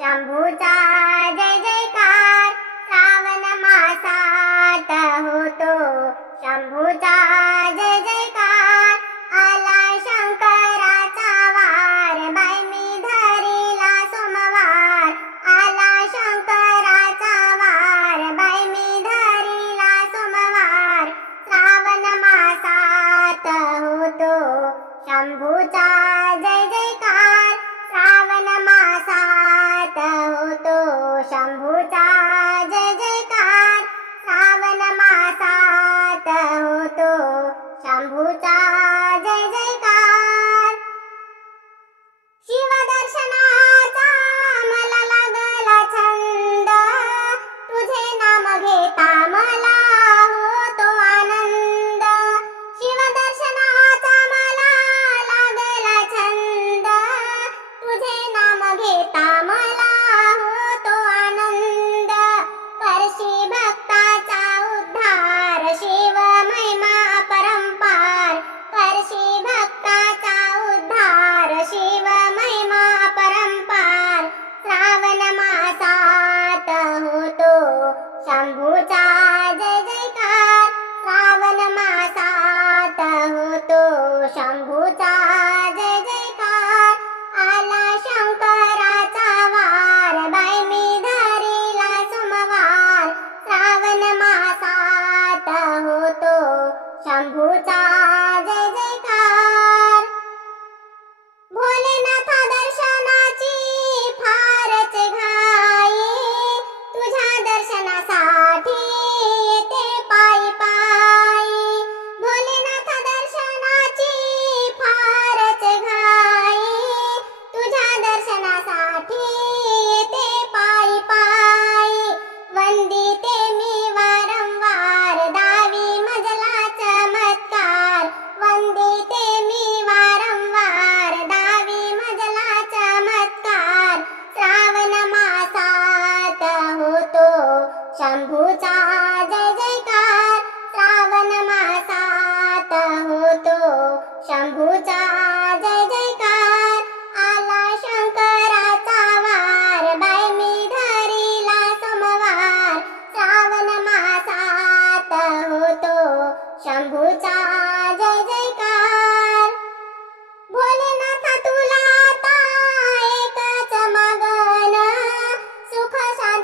शंभूचा जय जयकार श्रावण मासात होतो. शंभूचा जय जयकार आला शंकराचा वार. बाय मी धरीला सोमवार. आला शंकराचा वार. बाय मी धरीला सोमवार. श्रावण मासात होतो. शंभूचा 不扎 Bye.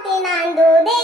ಮಾತೆ ನಾಂದು ದೇ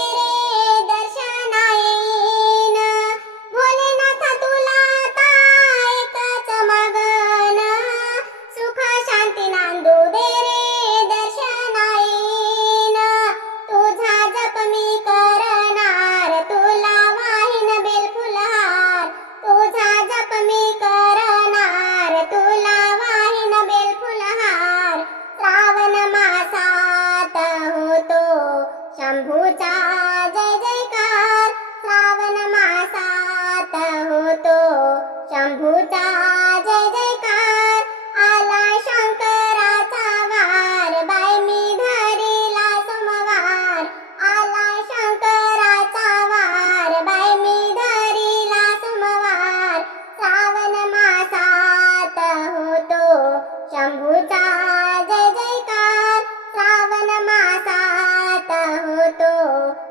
जय जयकार श्रावण मासात होतो शंभूचा